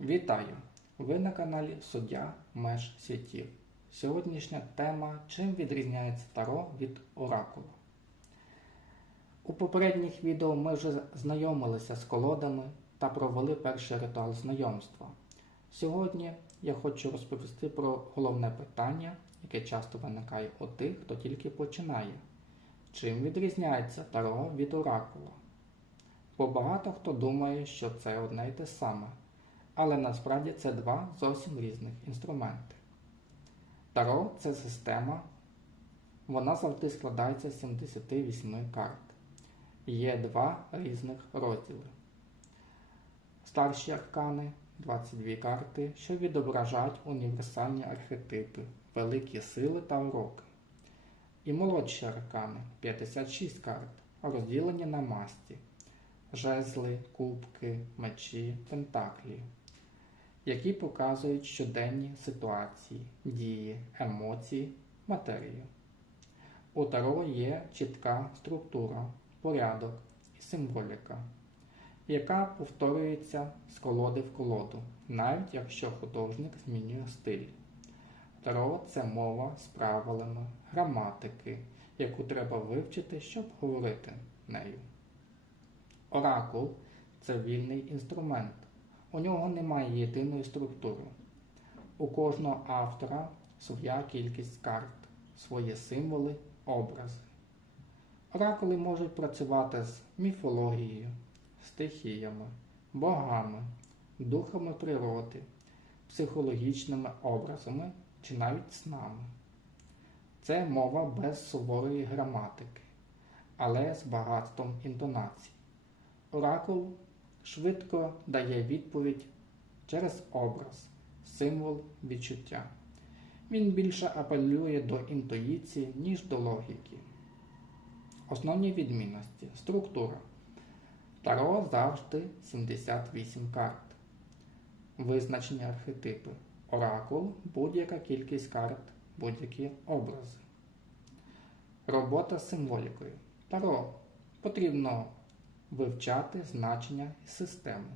Вітаю! Ви на каналі Суддя Меж світів. Сьогоднішня тема Чим відрізняється Таро від Оракула. У попередніх відео ми вже знайомилися з колодами та провели перший ритуал знайомства. Сьогодні я хочу розповісти про головне питання, яке часто виникає у тих, хто тільки починає. Чим відрізняється Таро від Оракула? Бо багато хто думає, що це одне й те саме, але насправді це два зовсім різних інструменти. Таро це система, вона завжди складається з 78 карт. Є два різних розділи. Старші аркани 22 карти, що відображають універсальні архетипи, великі сили та уроки. І молодші аркани 56 карт, розділені на масті жезли, кубки, мечі, пентаклі, які показують щоденні ситуації, дії, емоції, матерію. У Таро є чітка структура, порядок і символіка, яка повторюється з колоди в колоду, навіть якщо художник змінює стиль. Таро це мова з правилами, граматики, яку треба вивчити, щоб говорити нею. Оракул це вільний інструмент. У нього немає єдиної структури. У кожного автора своя кількість карт, свої символи, образи. Оракули можуть працювати з міфологією, стихіями, богами, духами природи, психологічними образами чи навіть снами. Це мова без суворої граматики, але з багатством інтонацій. Оракул швидко дає відповідь через образ, символ відчуття. Він більше апелює до інтуїції, ніж до логіки. Основні відмінності. Структура. Таро завжди 78 карт. Визначені архетипи. Оракул будь-яка кількість карт, будь-які образи. Робота з символікою. Таро потрібно вивчати значення і систему.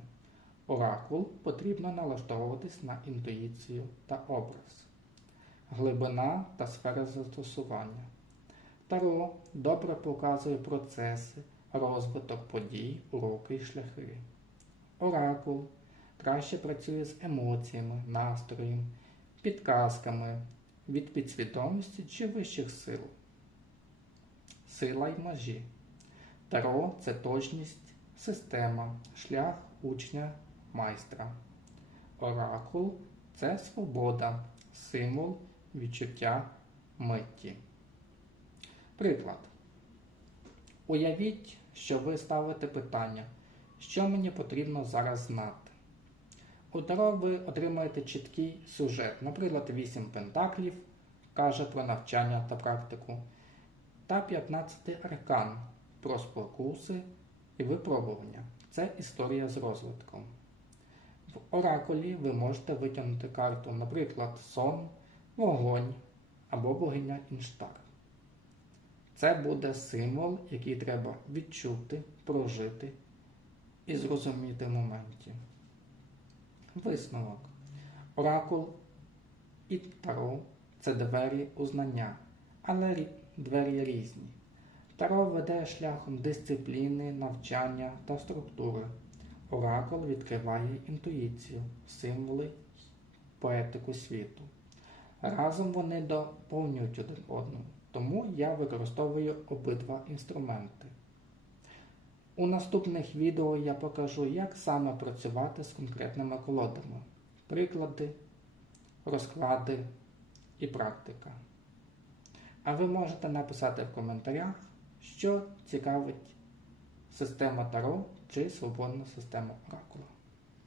Оракул потрібно налаштовуватись на інтуїцію та образ, глибина та сфера застосування. Таро добре показує процеси, розвиток подій, уроки і шляхи. Оракул краще працює з емоціями, настроєм, підказками від підсвідомості чи вищих сил. Сила й межі. Таро це точність, система, шлях учня майстра. Оракул це свобода, символ відчуття митті. Приклад. Уявіть, що ви ставите питання, що мені потрібно зараз знати. У Таро ви отримаєте чіткий сюжет, наприклад, 8 пентаклів каже про навчання та практику, та 15 аркан про спокуси і випробування. Це історія з розвитком. В оракулі ви можете витягнути карту, наприклад, сон, вогонь або богиня Інштар. Це буде символ, який треба відчути, прожити і зрозуміти в моменті. Висновок. Оракул і Таро це двері у знання, але двері різні. Таро веде шляхом дисципліни, навчання та структури. Оракул відкриває інтуїцію, символи, поетику світу. Разом вони доповнюють один одного, тому я використовую обидва інструменти. У наступних відео я покажу, як саме працювати з конкретними колодами, приклади, розклади і практика. А ви можете написати в коментарях, що цікавить система Таро чи свободна система Оракула.